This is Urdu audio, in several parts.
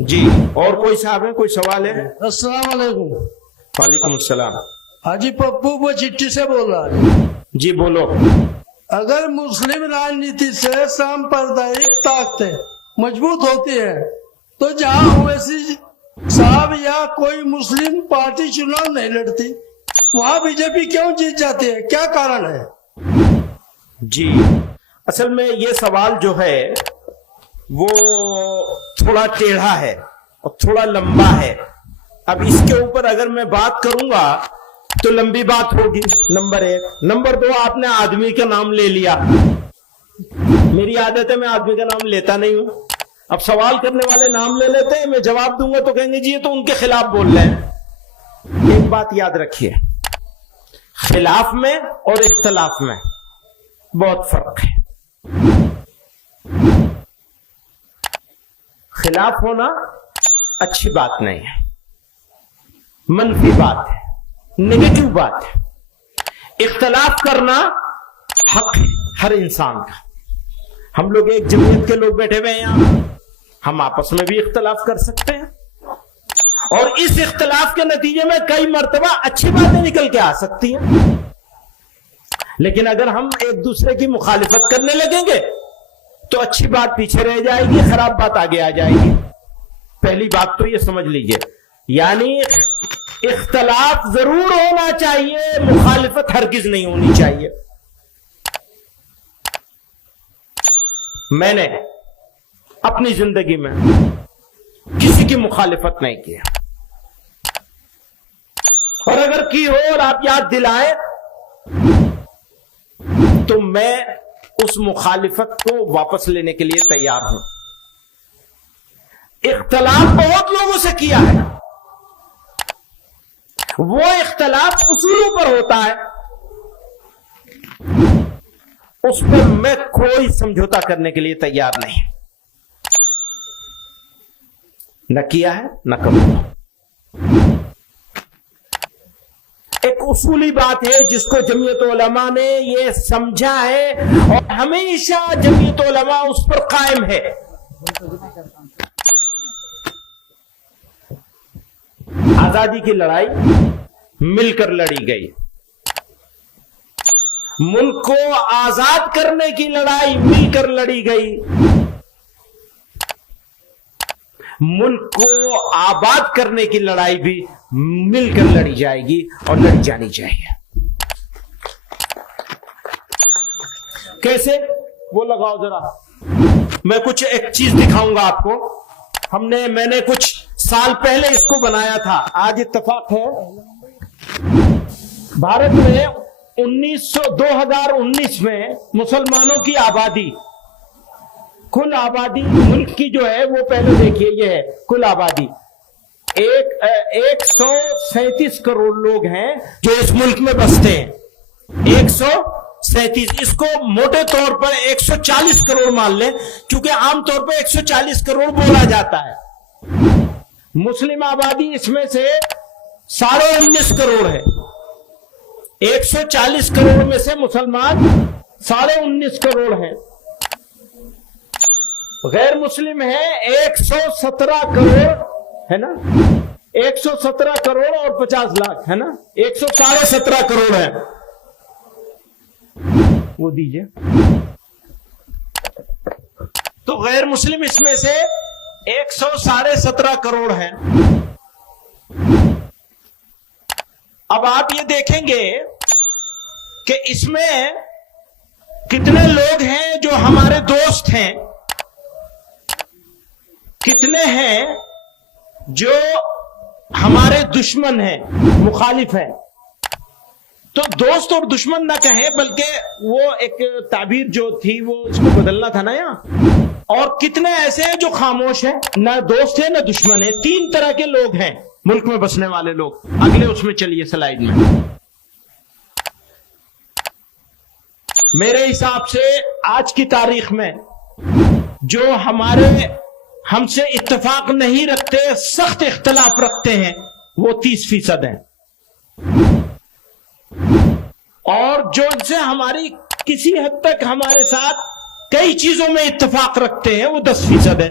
جی اور کوئی صاحب ہے, کوئی سوال ہے؟ السلام علیکم. وعلیکم السلام. حاجی پپو وہ چٹھی سے بول رہا ہے. جی بولو. اگر مسلم راجنیتی سے سامپردائک طاقتیں مضبوط ہوتی ہے تو جہاں اویسی صاحب یا کوئی مسلم پارٹی چناؤ نہیں لڑتی وہاں بی جے پی کیوں جیت جاتی ہے, کیا کارن ہے؟ جی اصل میں یہ سوال جو ہے وہ تھوڑا ٹیڑھا ہے اور تھوڑا لمبا ہے. اب اس کے اوپر اگر میں بات کروں گا تو لمبی بات ہوگی, نمبر 1. نمبر 2, آپ نے آدمی کا نام لے لیا. میری عادت ہے میں آدمی کا نام لیتا نہیں ہوں. اب سوال کرنے والے نام لے لیتے ہیں, میں جواب دوں گا تو کہیں گے جی یہ تو ان کے خلاف بول رہے ہیں. ایک بات یاد رکھیے, خلاف میں اور اختلاف میں بہت فرق ہے. خلاف ہونا اچھی بات نہیں ہے, منفی بات ہے, نیگیٹو بات ہے. اختلاف کرنا حق ہے ہر انسان کا. ہم لوگ ایک جمعیت کے لوگ بیٹھے ہوئے ہیں یہاں, ہم آپس میں بھی اختلاف کر سکتے ہیں اور اس اختلاف کے نتیجے میں کئی مرتبہ اچھی باتیں نکل کے آ سکتی ہیں. لیکن اگر ہم ایک دوسرے کی مخالفت کرنے لگیں گے تو اچھی بات پیچھے رہ جائے گی, خراب بات آگے آ جائے گی. پہلی بات تو یہ سمجھ لیجئے, یعنی اختلاف ضرور ہونا چاہیے, مخالفت ہرگز نہیں ہونی چاہیے. میں نے اپنی زندگی میں کسی کی مخالفت نہیں کی, اور اگر کی ہو اور آپ یاد دلائیں تو میں اس مخالفت کو واپس لینے کے لیے تیار ہوں. اختلاف بہت لوگوں سے کیا ہے, وہ اختلاف اصولوں پر ہوتا ہے, اس پر میں کوئی سمجھوتا کرنے کے لیے تیار نہیں. نہ کیا ہے نہ کروں گا. ایک اصولی بات ہے جس کو جمعیت علماء نے یہ سمجھا ہے اور ہمیشہ جمعیت علماء اس پر قائم ہے. آزادی کی لڑائی مل کر لڑی گئی, ملک کو آزاد کرنے کی لڑائی مل کر لڑی گئی, ملک کو آباد کرنے کی لڑائی بھی مل کر لڑی جائے گی اور لڑی جانی چاہیے. کیسے وہ لگاؤ ذرا, میں کچھ ایک چیز دکھاؤں گا آپ کو. میں نے کچھ سال پہلے اس کو بنایا تھا, آج اتفاق ہے بھارت میں 2019 میں مسلمانوں کی آبادی, کل آبادی ملک کی جو ہے وہ پہلے دیکھیے, یہ ہے کل آبادی 137 کروڑ لوگ ہیں جو اس ملک میں بستے ہیں. 137, اس کو موٹے طور پر 140 کروڑ مان لیں کیونکہ عام طور پر 140 کروڑ بولا جاتا ہے. مسلم آبادی اس میں سے 19.5 کروڑ ہے. 140 کروڑ میں سے مسلمان 19.5 کروڑ ہیں. غیر مسلم ہے 117 کروڑ ہے نا, 117 کروڑ اور 50 لاکھ ہے نا, 117 کروڑ ہے. وہ دیجئے. تو غیر مسلم اس میں سے 117 کروڑ ہیں. اب آپ یہ دیکھیں گے کہ اس میں کتنے لوگ ہیں جو ہمارے دوست ہیں, کتنے ہیں جو ہمارے دشمن ہیں, مخالف ہیں. تو دوست اور دشمن نہ کہیں بلکہ وہ ایک تعبیر جو تھی وہ اس کو بدلنا تھا نا یہاں. اور کتنے ایسے ہیں جو خاموش ہیں, نہ دوست ہیں نہ دشمن ہیں. 3 طرح کے لوگ ہیں ملک میں بسنے والے لوگ. اگلے اس میں چلیے سلائیڈ میں. میرے حساب سے آج کی تاریخ میں جو ہم سے اتفاق نہیں رکھتے, سخت اختلاف رکھتے ہیں, وہ 30% ہیں. اور جو ان سے ہماری کسی حد تک ہمارے ساتھ کئی چیزوں میں اتفاق رکھتے ہیں وہ 10% ہے.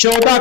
14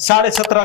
17.5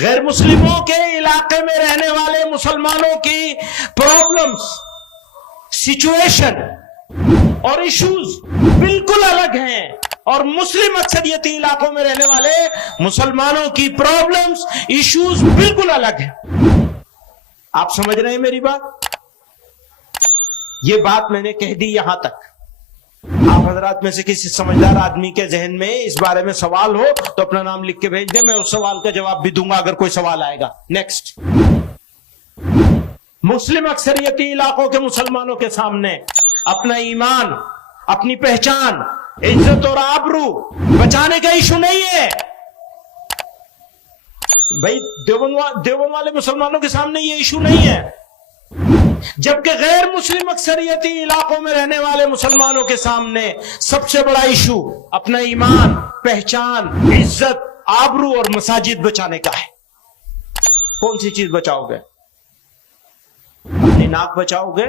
غیر مسلموں کے علاقے میں رہنے والے مسلمانوں کی پرابلمز، سچویشن اور ایشوز بالکل الگ ہیں، اور مسلم اکثریتی علاقوں میں رہنے والے مسلمانوں کی پرابلمز، ایشوز بالکل الگ ہیں۔ آپ سمجھ رہے ہیں میری بات؟ یہ بات میں نے کہہ دی یہاں تک۔ آپ حضرات میں سے کسی سمجھدار آدمی کے ذہن میں اس بارے میں سوال ہو تو اپنا نام لکھ کے بھیج دیں، میں اس سوال کا جواب بھی دوں گا اگر کوئی سوال آئے گا۔ نیکسٹ، مسلم اکثریتی علاقوں کے مسلمانوں کے سامنے اپنا ایمان، اپنی پہچان، عزت اور آبرو بچانے کا ایشو نہیں ہے۔ بھائی دیوبند والے مسلمانوں کے سامنے یہ ایشو نہیں ہے، جبکہ غیر مسلم اکثریتی علاقوں میں رہنے والے مسلمانوں کے سامنے سب سے بڑا ایشو اپنا ایمان، پہچان، عزت، آبرو اور مساجد بچانے کا ہے۔ کون سی چیز بچاؤ گے؟ اپنی ناک بچاؤ گے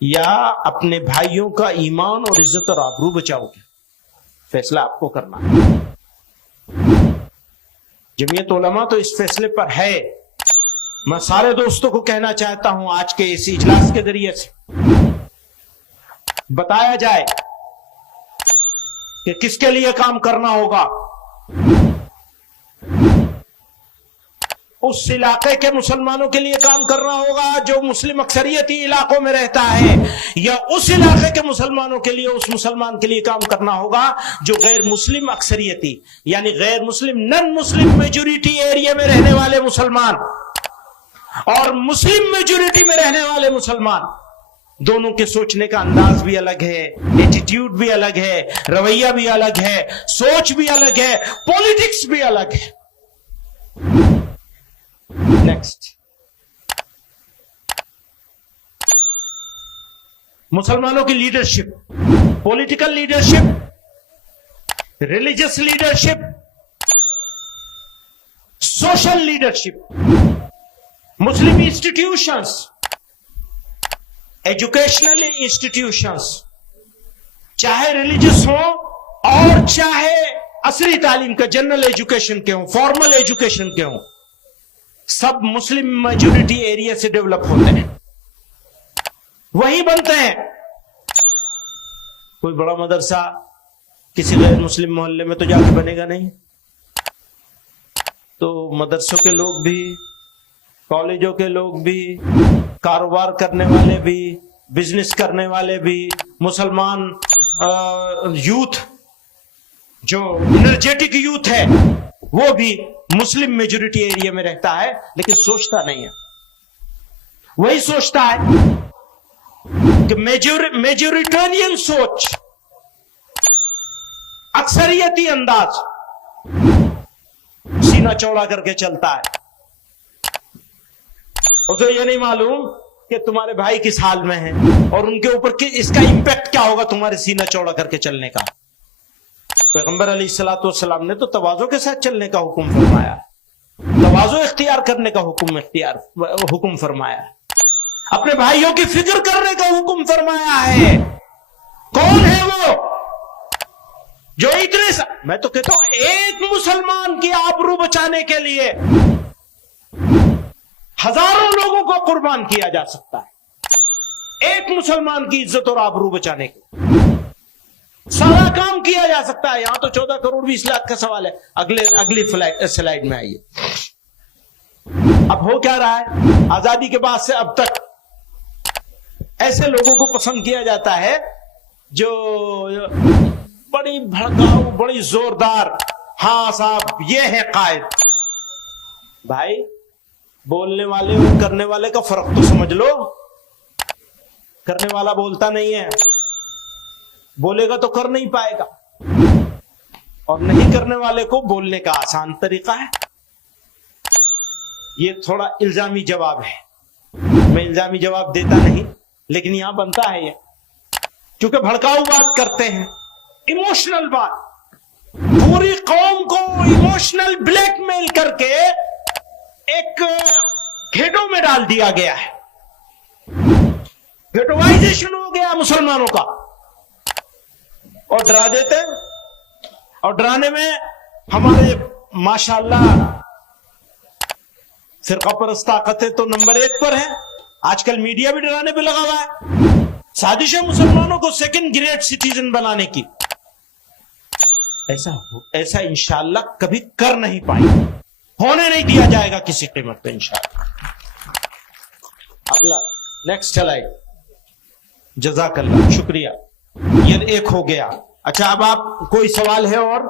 یا اپنے بھائیوں کا ایمان اور عزت اور آبرو بچاؤ گے؟ فیصلہ آپ کو کرنا ہے۔ جمعیت علماء تو اس فیصلے پر ہے۔ میں سارے دوستوں کو کہنا چاہتا ہوں آج کے اس اجلاس کے ذریعے سے بتایا جائے کہ کس کے لیے کام کرنا ہوگا۔ اس علاقے کے مسلمانوں کے لیے کام کرنا ہوگا جو مسلم اکثریتی علاقوں میں رہتا ہے، یا اس علاقے کے مسلمانوں کے لیے اس مسلمان کے لیے کام کرنا ہوگا جو غیر مسلم اکثریتی یعنی غیر مسلم نن مسلم میجورٹی ایریا میں رہنے والے مسلمان اور مسلم میجورٹی میں رہنے والے مسلمان، دونوں کے سوچنے کا انداز بھی الگ ہے، ایٹیٹیوڈ بھی الگ ہے، رویہ بھی الگ ہے، سوچ بھی الگ ہے، پولیٹکس بھی الگ ہے۔ نیکسٹ، مسلمانوں کی leadership, political leadership, religious leadership, social leadership, Muslim institutions, educational institutions, چاہے ریلیجس ہوں اور چاہے عصری تعلیم کا جنرل ایجوکیشن کے ہوں، فارمل ایجوکیشن کے ہوں، سب مسلم میجورٹی ایریا سے ڈیولپ ہوتے ہیں، وہی بنتے ہیں۔ کوئی بڑا مدرسہ کسی غیر مسلم محلے میں تو جا کے بنے گا نہیں، تو مدرسوں کے لوگ بھی، کالجوں کے لوگ بھی، کاروبار کرنے والے بھی، بزنس کرنے والے بھی، مسلمان یوتھ جو انرجیٹک یوتھ ہے وہ بھی مسلم میجورٹی ایریا میں رہتا ہے، لیکن سوچتا نہیں ہے۔ وہی سوچتا ہے کہ میجورٹینین سوچ، اکثریتی انداز، سینہ چوڑا کر کے چلتا ہے۔ اسے یہ نہیں معلوم کہ تمہارے بھائی کس حال میں ہیں اور ان کے اوپر اس کا امپیکٹ کیا ہوگا تمہارے سینہ چوڑا کر کے چلنے کا۔ پیغمبر علیہ الصلوۃ والسلام نے تو تواضع کے ساتھ چلنے کا حکم فرمایا، تواضع اختیار کرنے کا حکم فرمایا، اپنے بھائیوں کی فکر کرنے کا حکم فرمایا ہے۔ کون ہے وہ جو اتنے میں تو کہتا ہوں ایک مسلمان کی آبرو بچانے کے لیے ہزاروں لوگوں کو قربان کیا جا سکتا ہے، ایک مسلمان کی عزت اور آبرو بچانے کے سارا کام کیا جا سکتا ہے۔ یہاں تو 14 کروڑ 20 لاکھ کا سوال ہے، اگلی سلائیڈ میں آئیے۔ اب ہو کیا رہا ہے؟ آزادی کے بعد سے اب تک ایسے لوگوں کو پسند کیا جاتا ہے جو بڑی بھڑکاؤ، بڑی زوردار، ہاں صاحب یہ ہے قائد۔ بھائی بولنے والے اور کرنے والے کا فرق تو سمجھ لو۔ کرنے والا بولتا نہیں ہے، بولے گا تو کر نہیں پائے گا، اور نہیں کرنے والے کو بولنے کا آسان طریقہ ہے۔ یہ تھوڑا الزامی جواب ہے، میں الزامی جواب دیتا نہیں، لیکن یہاں بنتا ہے یہ، کیونکہ بھڑکاؤ بات کرتے ہیں، ایموشنل بات، پوری قوم کو ایموشنل بلیک میل کر کے ایک گھیٹوں میں ڈال دیا گیا ہے، گھیٹوائزیشن ہو گیا مسلمانوں کا، اور ڈرا دیتے ہیں، اور ڈرانے میں ہمارے ماشاءاللہ فرقہ پرست طاقتیں تو نمبر 1 پر ہیں. آج کل میڈیا بھی ڈرانے پہ لگا ہوا ہے. سازش ہے مسلمانوں کو سیکنڈ گریڈ سٹیزن بنانے کی. ایسا انشاءاللہ کبھی کر نہیں پائیں گے, ہونے نہیں دیا جائے گا کسی قیمت پہ انشاءاللہ. اگلا نیکسٹ چلائے. جزاک اللہ, شکریہ. یہ ایک ہو گیا. اچھا اب آپ کوئی سوال ہے اور